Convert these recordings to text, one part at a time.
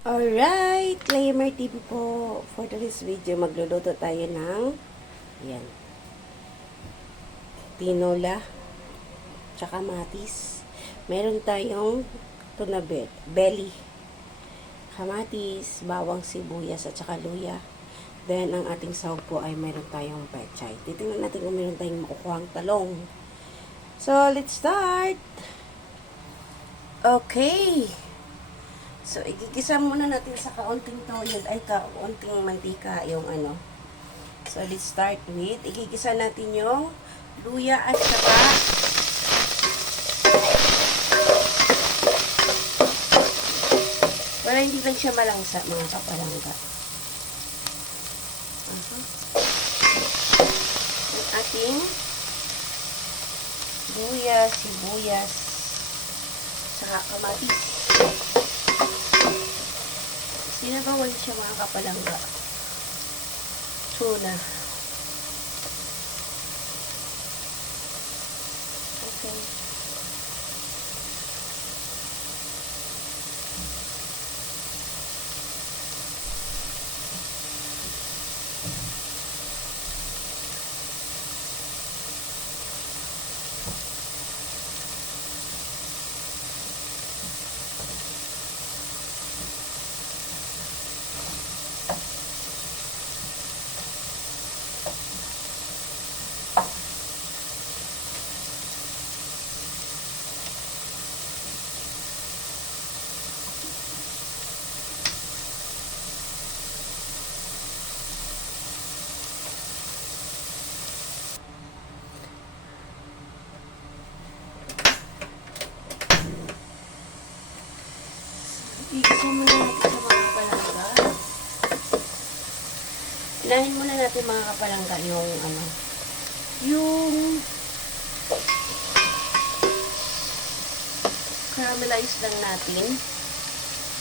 Alright, Lamer TV po. For today's video, magluluto tayo ng yan, tinola, tsaka matis. Meron tayong tuna belly, kamatis, bawang sibuyas, at tsaka luya. Then, ang ating sahog po ay meron tayong pechay. Titingnan natin kung meron tayong makukuhang talong. So, let's start! Okay! So, igigisa muna natin sa kaunting toyo ay kaunting mantika yung ano. So, let's start with, igigisa natin yung luya at saka para hindi lang siya malangsa, mga kapalangga. Yung ating luya, sibuyas, saka kamatis. Sinagawan siya, mga kapalangga. Tuna. Okay. Igisa muna natin sa mga kapalangga. Inahin muna natin, mga kapalangga, yung ano, yung caramelize lang natin.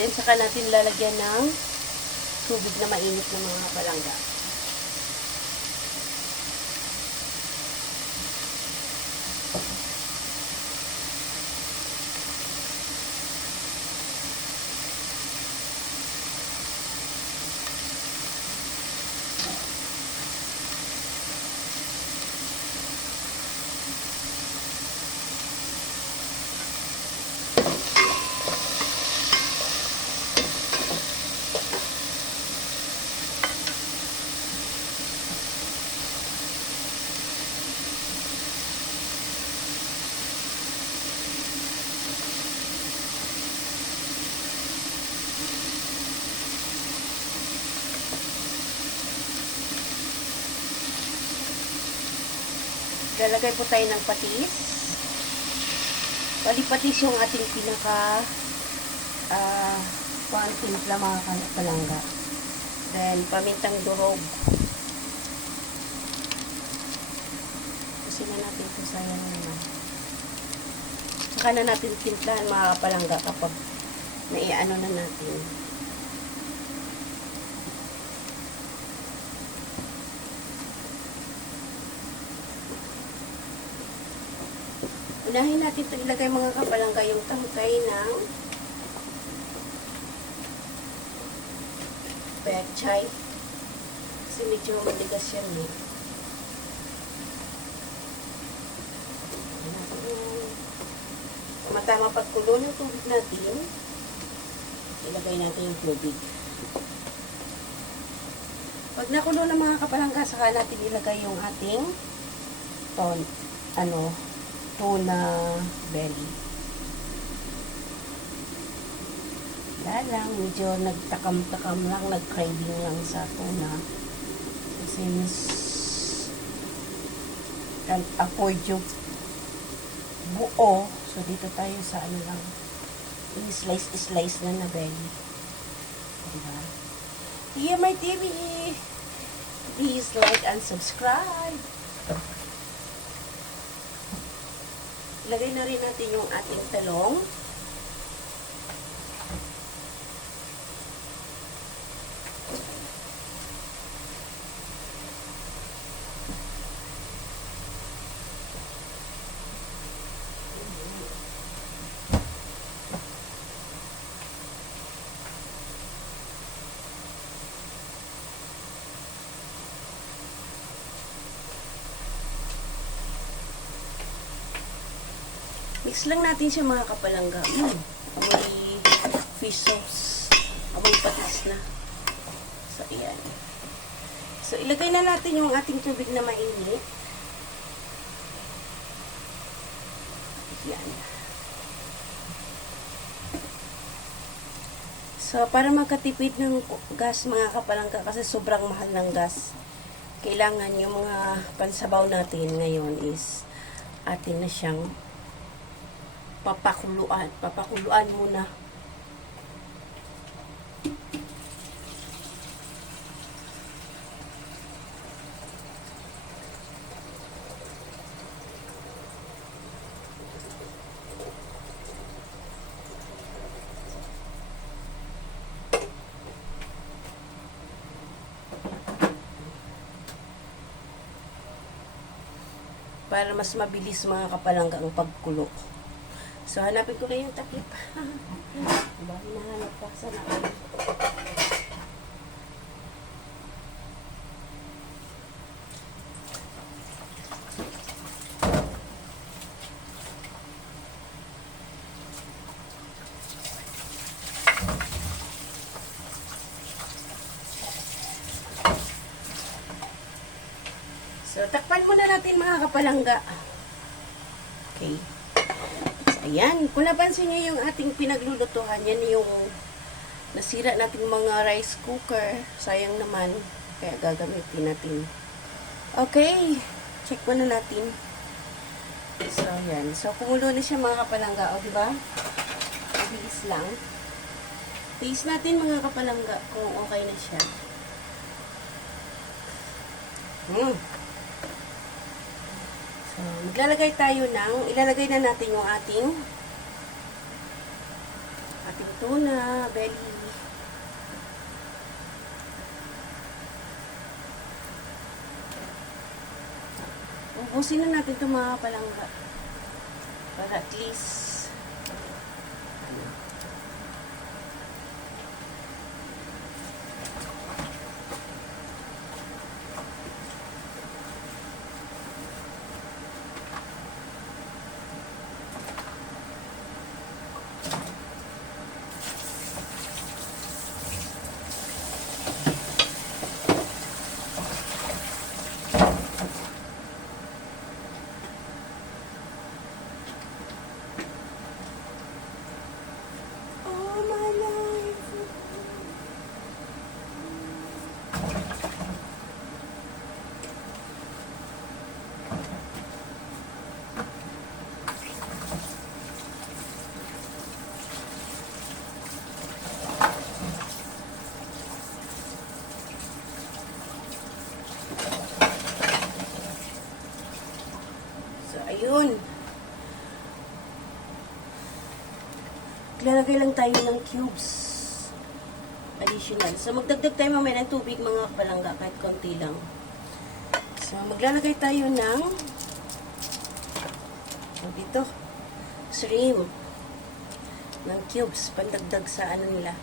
Then, saka natin lalagyan ng tubig na mainit ng mga kapalangga. Lalagay po tayo ng patis. Patis yung ating pinaka timpla, mga kapalangga. Then, pamintang durog. Kasi na natin ito, sayang naman. Saka na natin timplahan, mga kapalangga, kapag naiano na natin. Unahin natin ito ilagay, mga kapalangga, yung tangkay ng pechay. Kasi medyo matigas yan eh. Tama pagkulo ng tubig natin, ilagay natin yung tubig. Pag nakulo ng mga kapalangga, saka natin ilagay yung ating tuna belly. Lang, medyo nagtakam-takam lang, nag-craving lang sa tuna. So, since can't afford yung buo, so dito tayo sa ano lang, slice na belly. Diba? Lamer TV, please like and subscribe. Ilagay na rin natin yung ating talong. Mix lang natin siya mga kapalangga. Amoy fish sauce. Amoy patis na. So, ayan. So, ilagay na natin yung ating tubig na mainit. Ayan. So, para magkatipid ng gas mga kapalangga kasi sobrang mahal ng gas. Kailangan yung mga pansabaw natin ngayon is atin na siyang papakuluan. Papakuluan muna. Para mas mabilis mga kapalangga ang pagkulo. So, hanapin ko na yung takip. Baka nahanap pa. Sana ako. So, takpan muna natin mga kapalangga. Okay. So, ayan. Kung napansin nyo yung ating pinaglulutuhan, yan yung nasira nating mga rice cooker. Sayang naman. Kaya gagamitin natin. Okay. Check muna natin. So, ayan. So, kumulo na siya mga kapalangga. O, diba? Mabilis lang. Taste natin mga kapalangga kung okay na siya. So, maglalagay tayo ng, ilalagay na natin yung ating tuna, belly. Ubusin na natin itong mga palangga. Para at least, ayun. Lalagay lang tayo ng cubes. Additional. So, magdagdag tayo mamaya ng tubig mga kapalangga, kahit konti lang. So, maglalagay tayo ng dito, shrimp ng cubes, pandagdag sa ano nila.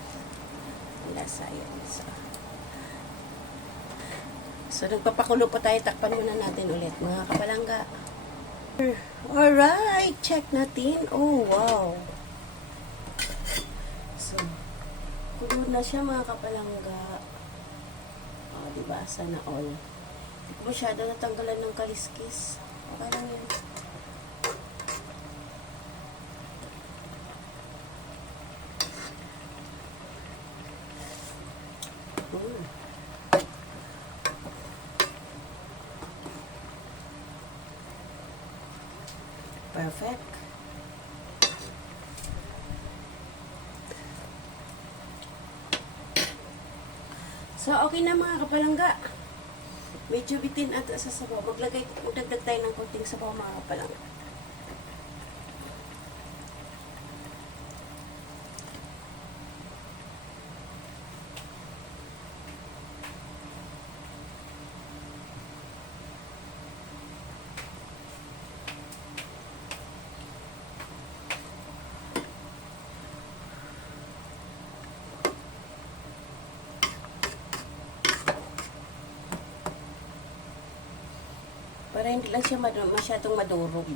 Lasa yan. So, nagpapakulo pa tayo. Takpan muna natin ulit mga kapalangga. Alright, check natin. Oh, wow. So, kulo na siya mga kapalangga. Oh, diba? Sana all. Hindi ko masyado natanggalan ng kaliskis. Okay lang yan. Perfect. So, okay na mga kapalangga. Medyo bitin at sa sabaw. Magdagdag tayo ng konting sabaw mga kapalangga. Para hindi lang siya masyadong madurog.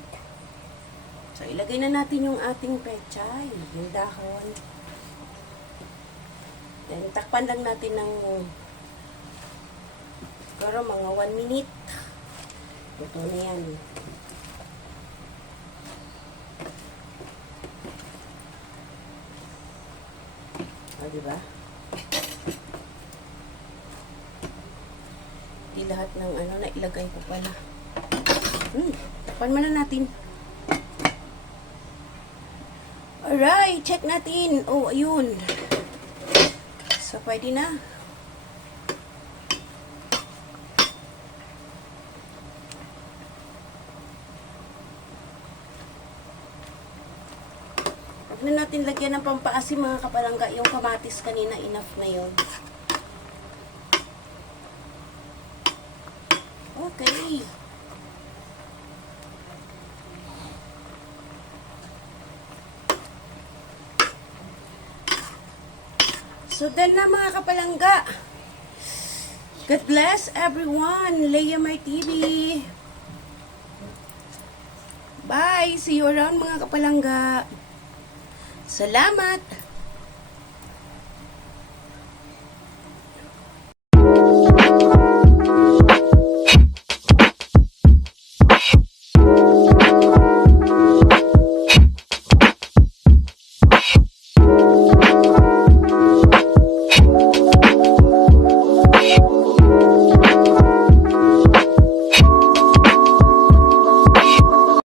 So, ilagay na natin yung ating pechay, yung dahon. Then, takpan lang natin ng siguro mga 1 minute. Ito na yan. O, diba? Di lahat ng ano na ilagay ko pala. Takpan muna natin. Alright, check natin. Oh, ayun. So, pwede na. Huwag na natin lagyan ng pampaasim mga kapalangga. Yung kamatis kanina, enough na yun. Okay. So, then na mga kapalangga. God bless everyone. Leia My TV. Bye. See you around mga kapalangga. Salamat.